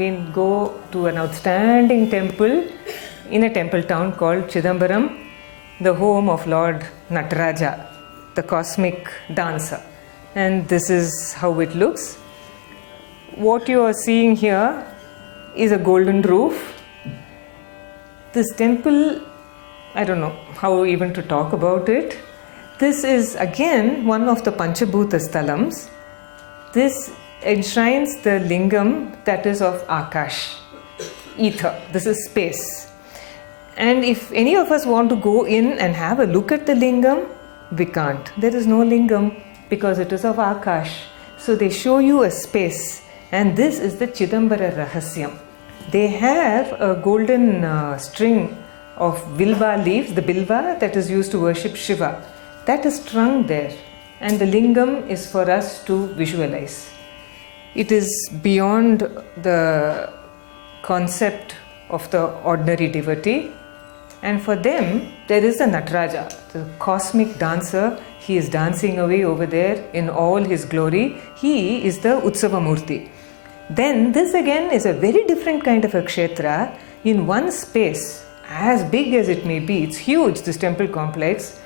we go to an outstanding temple in a temple town called Chidambaram, the home of Lord Nataraja, the cosmic dancer. And this is how it looks. What you are seeing here is a golden roof. This temple, I don't know how even to talk about it. This is again one of the Panchabhuta Sthalams. This enshrines the lingam that is of Akash, ether. This is space. And if any of us want to go in and have a look at the lingam, we can't. There is no lingam because it is of Akash. So they show you a space, and this is the Chidambara Rahasyam. They have a golden string of bilva leaves, the bilva that is used to worship Shiva. That is strung there, and the lingam is for us to visualize. It is beyond the concept of the ordinary devotee. And for them, there is a Nataraja, the cosmic dancer. He is dancing away over there in all his glory. He is the Utsava Murti. Then this again is a very different kind of a Kshetra in one space, as big as it may be. It's huge, this temple complex.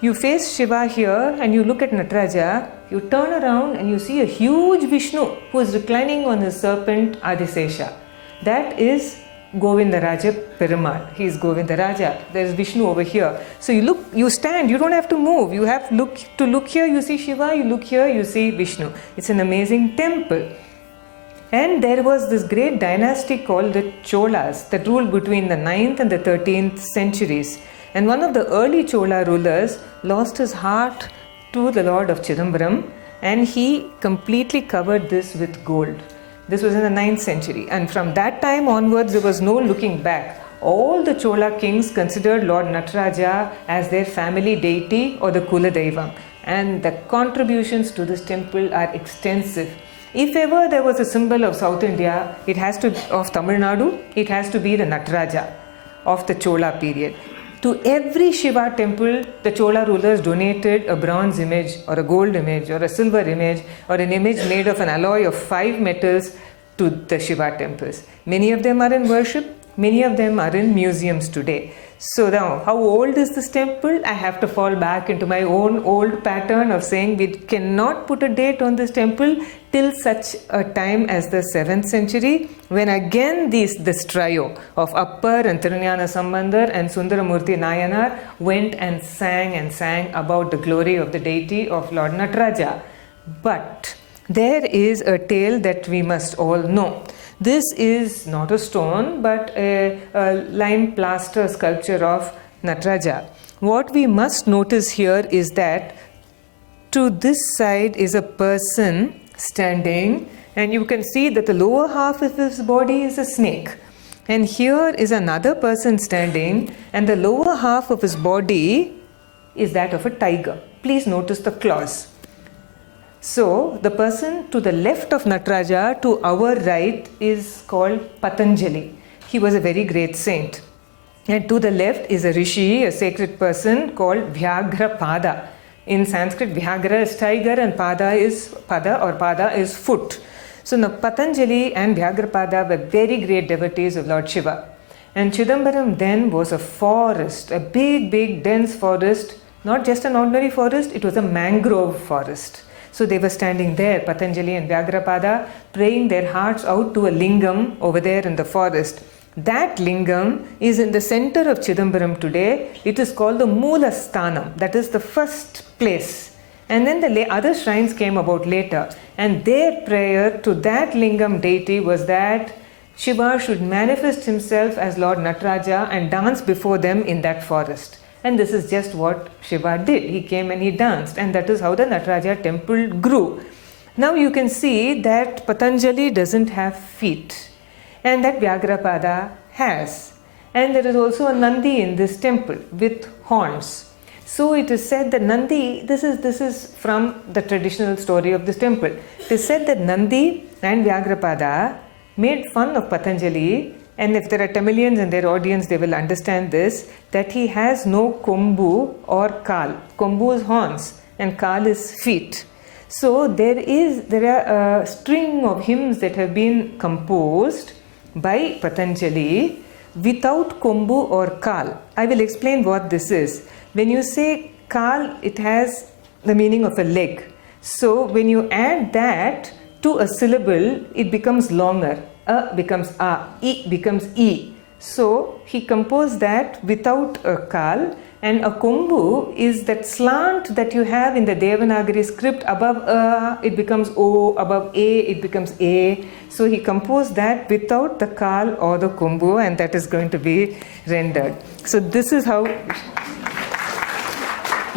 You face Shiva here and you look at Nataraja, you turn around and you see a huge Vishnu who is reclining on his serpent Adisesha. That is Govindaraja Perumal. He is Govindaraja. There is Vishnu over here. So you look, you stand, you don't have to move. You have to look here, you see Shiva, you look here, you see Vishnu. It's an amazing temple. And there was this great dynasty called the Cholas that ruled between the 9th and the 13th centuries. And one of the early Chola rulers lost his heart to the Lord of Chidambaram, and he completely covered this with gold. This was in the 9th century, and from that time onwards there was no looking back. All the Chola kings considered Lord Nataraja as their family deity or the Kula Deivam, and the contributions to this temple are extensive. If ever there was a symbol of South India, it has to of Tamil Nadu, it has to be the Nataraja of the Chola period. To every Shiva temple, the Chola rulers donated a bronze image or a gold image or a silver image or an image made of an alloy of 5 metals to the Shiva temples. Many of them are in worship, many of them are in museums today. So now, how old is this temple? I have to fall back into my own old pattern of saying we cannot put a date on this temple till such a time as the 7th century, when again this trio of Appar and Tirunjana Sambandar and Sundaramurti Nayanar went and sang about the glory of the deity of Lord Nataraja. But there is a tale that we must all know. This is not a stone but a lime plaster sculpture of Nataraja. What we must notice here is that to this side is a person standing, and you can see that the lower half of his body is a snake. And here is another person standing, and the lower half of his body is that of a tiger. Please notice the claws. So, the person to the left of Nataraja, to our right, is called Patanjali. He was a very great saint. And to the left is a rishi, a sacred person called Vyaghra Pada. In Sanskrit, Vyaghra is tiger and Pada is foot. So, now Patanjali and Vyaghra Pada were very great devotees of Lord Shiva. And Chidambaram then was a forest, a big, dense forest, not just an ordinary forest, it was a mangrove forest. So they were standing there, Patanjali and Vyaghrapada, praying their hearts out to a lingam over there in the forest. That lingam is in the center of Chidambaram today. It is called the Moola Sthanam, that is the first place. And then the other shrines came about later. And their prayer to that lingam deity was that Shiva should manifest himself as Lord Nataraja and dance before them in that forest. And this is just what Shiva did. He came and he danced, and that is how the Nataraja temple grew. Now you can see that Patanjali doesn't have feet, and that Vyaghrapada has. And there is also a Nandi in this temple with horns. So it is said that Nandi, this is from the traditional story of this temple. It is said that Nandi and Vyaghrapada made fun of Patanjali. And if there are Tamilians in their audience, they will understand this, that he has no kombu or kal. Kombu is horns and kal is feet. So there are a string of hymns that have been composed by Patanjali without kombu or kal. I will explain what this is. When you say kal, it has the meaning of a leg. So when you add that to a syllable, it becomes longer. A becomes a, e becomes e. So he composed that without a kal. And a kombu is that slant that you have in the Devanagari script. Above a, it becomes o, above a, it becomes a. So he composed that without the kal or the kombu, and that is going to be rendered. So this is how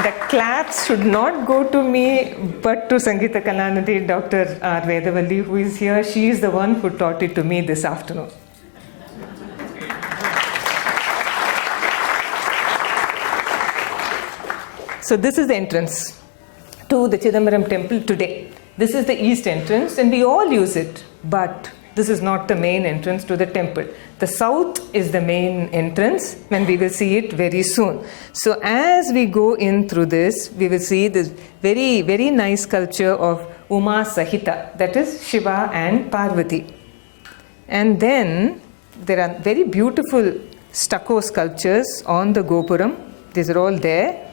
the claps should not go to me, but to Sangeeta Kalanidhi, Dr. R. Vedavalli, who is here. She is the one who taught it to me this afternoon. So this is the entrance to the Chidambaram temple today. This is the east entrance, and we all use it, but this is not the main entrance to the temple. The south is the main entrance, and we will see it very soon. So as we go in through this, we will see this very, very nice sculpture of Uma Sahita, that is Shiva and Parvati. And then there are very beautiful stucco sculptures on the Gopuram. These are all there.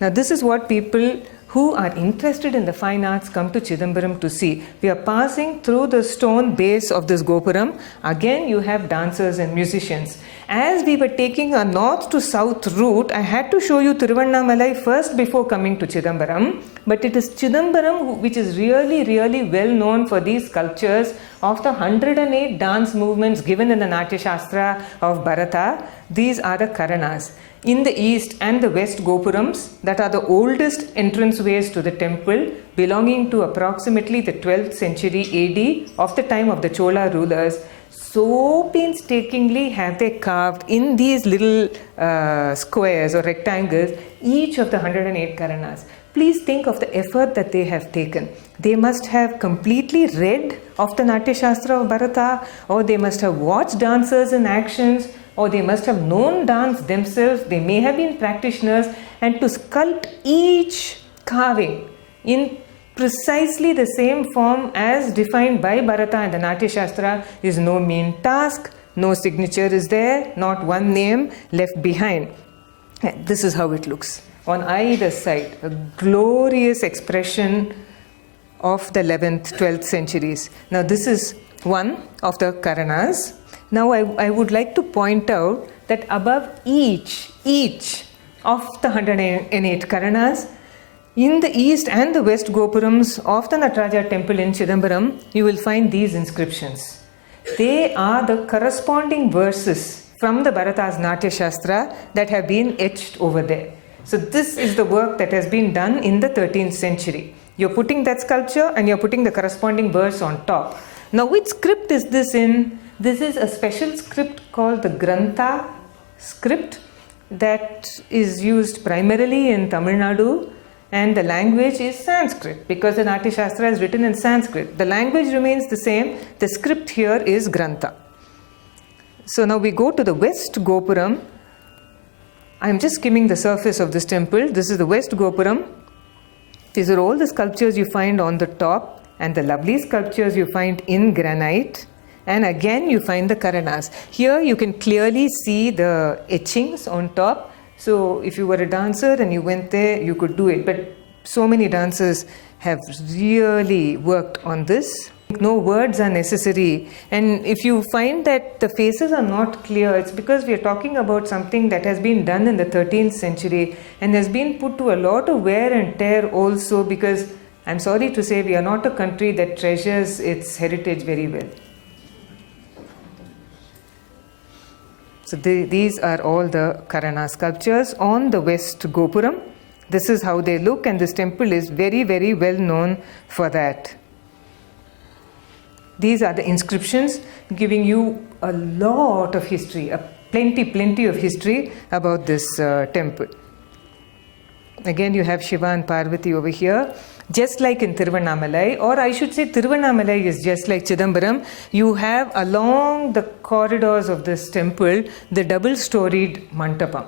Now this is what people who are interested in the fine arts come to Chidambaram to see. We are passing through the stone base of this Gopuram. Again you have dancers and musicians. As we were taking a north to south route, I had to show you Tiruvannamalai first before coming to Chidambaram. But it is Chidambaram which is really, really well known for these sculptures of the 108 dance movements given in the Natya Shastra of Bharata. These are the Karanas. In the east and the west Gopurams, that are the oldest entranceways to the temple, belonging to approximately the 12th century AD, of the time of the Chola rulers, so painstakingly have they carved in these little squares or rectangles each of the 108 Karanas. Please think of the effort that they have taken. They must have completely read of the Natya Shastra of Bharata, or they must have watched dancers in actions, or they must have known dance themselves. They may have been practitioners, and to sculpt each carving in precisely the same form as defined by Bharata and the Natya Shastra is no mean task. No signature is there, not one name left behind. This is how it looks. On either side, a glorious expression of the 11th, 12th centuries. Now this is one of the Karanas. Now I would like to point out that above each of the 108 Karanas, in the east and the west Gopurams of the Nataraja temple in Chidambaram, you will find these inscriptions. They are the corresponding verses from the Bharata's Natya Shastra that have been etched over there. So this is the work that has been done in the 13th century. You're putting that sculpture and you're putting the corresponding verse on top. Now which script is this in? This is a special script called the Grantha script that is used primarily in Tamil Nadu, and the language is Sanskrit because the Natya Shastra is written in Sanskrit. The language remains the same. The script here is Grantha. So now we go to the west Gopuram. I am just skimming the surface of this temple. This is the west Gopuram. These are all the sculptures you find on the top, and the lovely sculptures you find in granite. And again you find the Karanas. Here you can clearly see the etchings on top. So if you were a dancer and you went there, you could do it. But so many dancers have really worked on this. No words are necessary. And if you find that the faces are not clear, it's because we are talking about something that has been done in the 13th century and has been put to a lot of wear and tear also, because I'm sorry to say we are not a country that treasures its heritage very well. So these are all the Karana sculptures on the west Gopuram. This is how they look, and this temple is very, very well known for that. These are the inscriptions giving you a lot of history, plenty of history about this temple. Again you have Shiva and Parvati over here. Just like in Tiruvannamalai, or I should say Tiruvannamalai is just like Chidambaram, you have along the corridors of this temple the double-storied mandapam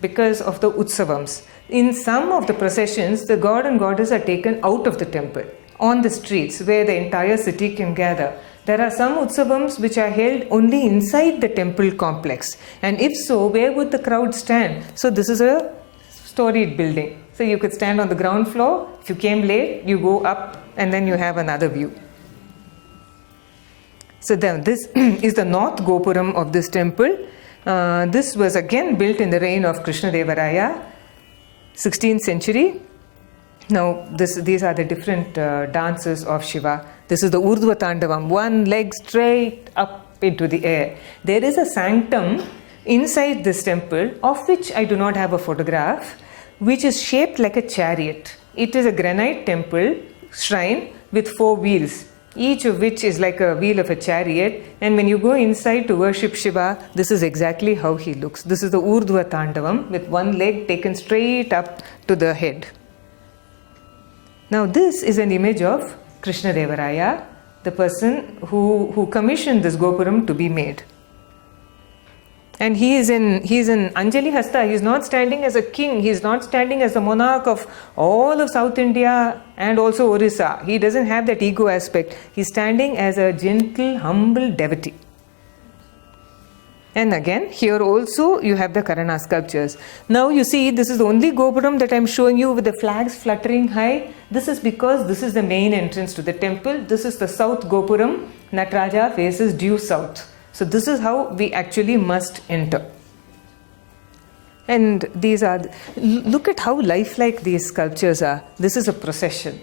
because of the utsavams. In some of the processions, the god and goddess are taken out of the temple, on the streets where the entire city can gather. There are some utsavams which are held only inside the temple complex. And if so, where would the crowd stand? So this is a storied building. So you could stand on the ground floor. If you came late, you go up and then you have another view. So then this is the north Gopuram of this temple. This was again built in the reign of Krishnadevaraya, 16th century. Now these are the different dances of Shiva. This is the Urdhva Tandavam, one leg straight up into the air. There is a sanctum inside this temple, of which I do not have a photograph, which is shaped like a chariot. It is a granite temple shrine with 4 wheels, each of which is like a wheel of a chariot. And when you go inside to worship Shiva, this is exactly how he looks. This is the Urdhva Tandavam with one leg taken straight up to the head. Now this is an image of Krishnadevaraya, the person who commissioned this Gopuram to be made. And he is in Anjali Hasta. He is not standing as a king. He is not standing as the monarch of all of South India and also Orissa. He doesn't have that ego aspect. He is standing as a gentle, humble devotee. And again, here also you have the Karana Sculptures. Now you see, this is the only Gopuram that I am showing you with the flags fluttering high. This is because this is the main entrance to the temple. This is the South Gopuram. Nataraja faces due south. So this is how we actually must enter. And these are, look at how lifelike these sculptures are. This is a procession.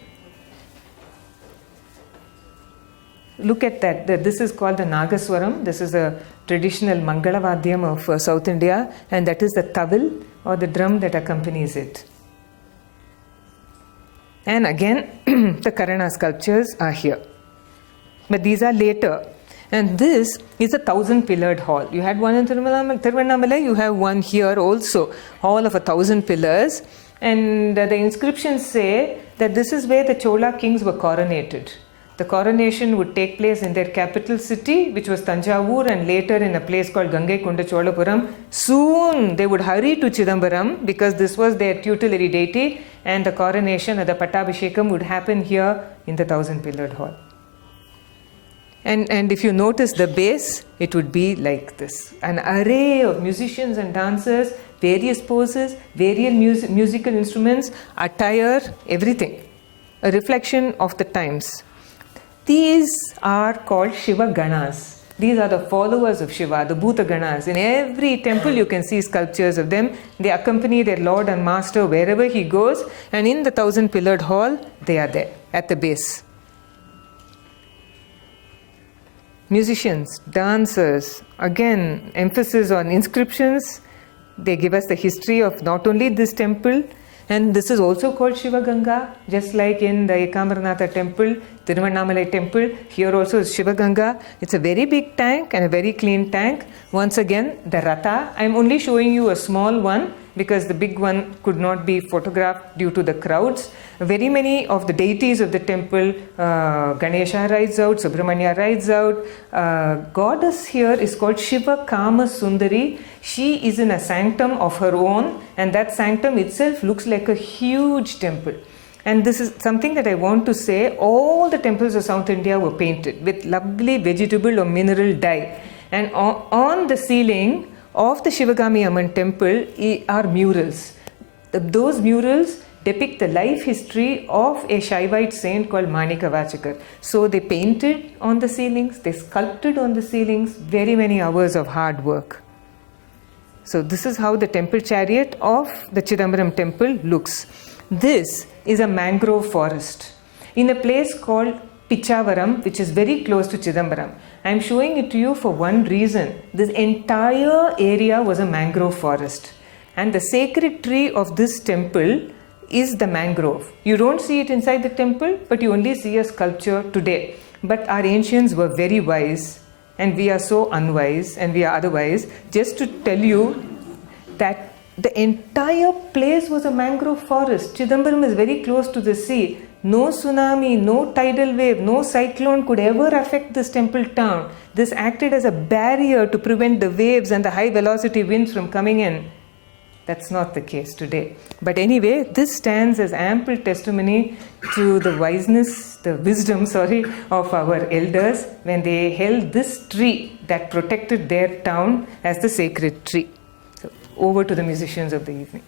Look at that. This is called the Nagaswaram. This is a traditional Mangalavadyam of South India, and that is the tawil or the drum that accompanies it. And again, the Karana sculptures are here. But these are later. And this is a 1,000-pillared hall. You had one in Tiruvannamalai, you have one here also, hall of 1,000 pillars. And the inscriptions say that this is where the Chola kings were coronated. The coronation would take place in their capital city, which was Tanjavur, and later in a place called Gangaikonda Cholapuram. Soon they would hurry to Chidambaram because this was their tutelary deity, and the coronation or the Pattabhishekam would happen here in the 1,000-pillared hall. And if you notice the base, it would be like this. An array of musicians and dancers, various poses, various musical instruments, attire, everything. A reflection of the times. These are called Shiva Ganas. These are the followers of Shiva, the Bhuta Ganas. In every temple you can see sculptures of them. They accompany their Lord and Master wherever he goes. And in the 1,000-pillared hall, they are there at the base. Musicians, dancers, again, emphasis on inscriptions. They give us the history of not only this temple, and this is also called Shiva Ganga, just like in the Ekamarnatha temple, Tiruvannamalai temple. Here also is Shiva Ganga. It's a very big tank and a very clean tank. Once again, the Ratha. I'm only showing you a small one because the big one could not be photographed due to the crowds. Very many of the deities of the temple, Ganesha rides out, Subramanya rides out. Goddess here is called Shiva Kama Sundari. She is in a sanctum of her own, and that sanctum itself looks like a huge temple. And this is something that I want to say. All the temples of South India were painted with lovely vegetable or mineral dye. And on the ceiling of the Shivagami Amman temple are murals. Those murals depict the life history of a Shaivite saint called Manika Vachakar. So they painted on the ceilings, they sculpted on the ceilings, very many hours of hard work. So this is how the temple chariot of the Chidambaram temple looks. This is a mangrove forest in a place called Pichavaram, which is very close to Chidambaram. I am showing it to you for one reason. This entire area was a mangrove forest, and the sacred tree of this temple is the mangrove. You don't see it inside the temple, but you only see a sculpture today. But our ancients were very wise, and we are so unwise, and we are otherwise. Just to tell you that the entire place was a mangrove forest. Chidambaram is very close to the sea. No tsunami, no tidal wave, no cyclone could ever affect this temple town. This acted as a barrier to prevent the waves and the high velocity winds from coming in. That's not the case today. But anyway, this stands as ample testimony to the wisdom of our elders when they held this tree that protected their town as the sacred tree. So over to the musicians of the evening.